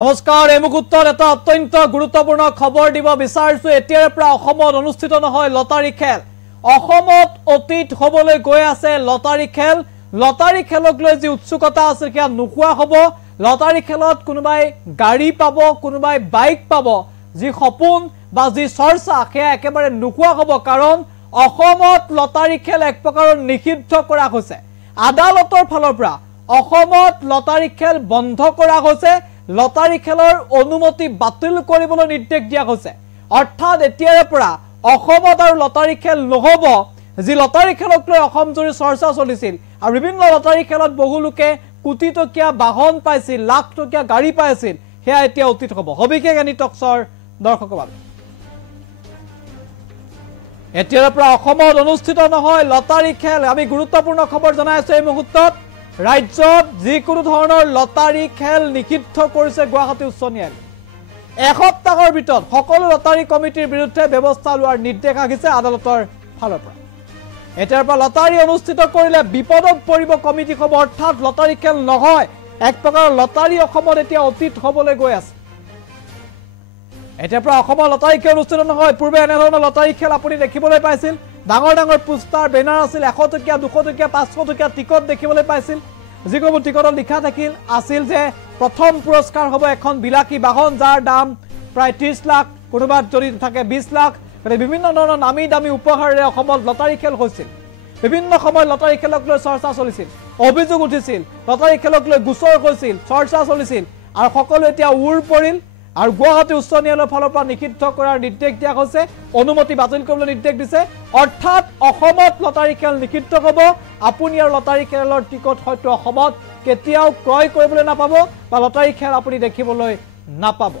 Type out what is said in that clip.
নমস্কাৰ এই মুহূৰ্তত এটা অত্যন্ত গুৰুত্বপূৰ্ণ খবৰ দিব বিচাৰিছো এতিয়াৰ পৰা অসমত অনুষ্ঠিত নহয় লটাৰী খেল অসমত অতীত হ'বলৈ গৈ আছে লটাৰী খেলক লৈ যি উৎসুকতা আছে কিয়া নোখোৱা হ'ব লটাৰী খেলত কোনোবাই গাড়ী পাব কোনোবাই বাইক পাব যি সপোন বা যি চৰ্চা সেয়া একেবাৰে নোখোৱা হ'ব কাৰণ অসমত লটাৰী খেল এক প্ৰকাৰৰ নিষিদ্ধ কৰা হৈছে আদালতৰ ফালৰ পৰা অসমত লটাৰী খেল বন্ধ কৰা হৈছে লটাৰী খেলৰ অনুমতি বাতিল কৰিবলৈ নিৰ্দেশ দিয়া হৈছে অৰ্থাৎ এতিয়াৰ পৰা অসমত আৰু লটাৰী খেল নহব যি লটাৰী খেলক লৈ অসম জুৰি চৰ্চা চলিছিল আৰু বিভিন্ন লটাৰী খেলত বহু লোকে কোটি টকীয়া বাহন পাইছিল লাখ টকীয়া গাড়ী পাইছিল হেয়া এতিয়া অতীত হ'ব হবিকে গানি টকছৰ দৰ্শকসকল এতিয়াৰ পৰা অসমত অনুষ্ঠিত নহয় লটাৰী খেল আমি গুৰুত্বপূৰ্ণ খবৰ জনাইছো এই মুহূৰ্তত ৰাজ্যত যিকোনো ধৰণৰ লটাৰী খেল নিষিদ্ধ কৰিছে গুৱাহাটী উচ্চ ন্যায়ালয়ে এসপ্তাহৰ ভিতৰত সকলো লটাৰী কমিটিৰ বিৰুদ্ধে ব্যৱস্থা লোৱাৰ নিৰ্দেশ আহিছে আদালতৰ ফালৰ পৰা এতিয়াৰ পৰা লটাৰী অনুষ্ঠিত কৰিলে বিপদত পৰিব কমিটিসমূহ অৰ্থাৎ লটাৰী খেল নহয় এক প্ৰকাৰৰ লটাৰী অসমত এতিয়া অতীত হ'বলৈ গৈ আছে এতিয়াৰ পৰা অসমৰ লটাৰী খেল অনুষ্ঠিত নহয় পূৰ্বে এনেধৰণৰ লটাৰী খেল আপুনি দেখিবলৈ পাইছিল ডাঙৰ ডাঙৰ পোষ্টাৰ বেনাৰ আছিল 100 টকীয়া 200 টকীয়া 500 টকীয়া টিকট দেখিবলৈ পাইছিল যিকোনো টিকটত লিখা আছিল যে প্ৰথম পুৰস্কাৰ হ'ব এখন বিলাকী বাহন যাৰ দাম প্ৰায় 30 লাখ কোনোবাত যদি থাকে 20 লাখ বিভিন্ন ধৰণৰ নামী দামী উপহাৰেৰে অসমত লটাৰী খেল হৈছিল বিভিন্ন সময়ত লটাৰী খেলক লৈ চৰ্চা চলিছিল অভিযোগ উঠিছিল লটাৰী খেলক লৈ গোচৰ হৈছিল চৰ্চা চলিছিল আৰু সকলো এতিয়া উৰ পৰিল আৰু গুৱাহাটী উচ্চ ন্যায়ালয়ৰ ফালৰ পৰা নিষিদ্ধ কৰাৰ নিৰ্দেশ দিয়া হৈছে অনুমতি বাতিল কৰিবলৈ নিৰ্দেশ দিছে অৰ্থাৎ অসমত লটাৰী খেল নিষিদ্ধ হ'ব আপুনি আৰু লটাৰী খেলৰ টিকট হয়তো অসমত কেতিয়াও ক্ৰয় কৰিবলৈ নাপাব বা লটাৰী খেল আপুনি দেখিবলৈ নাপাব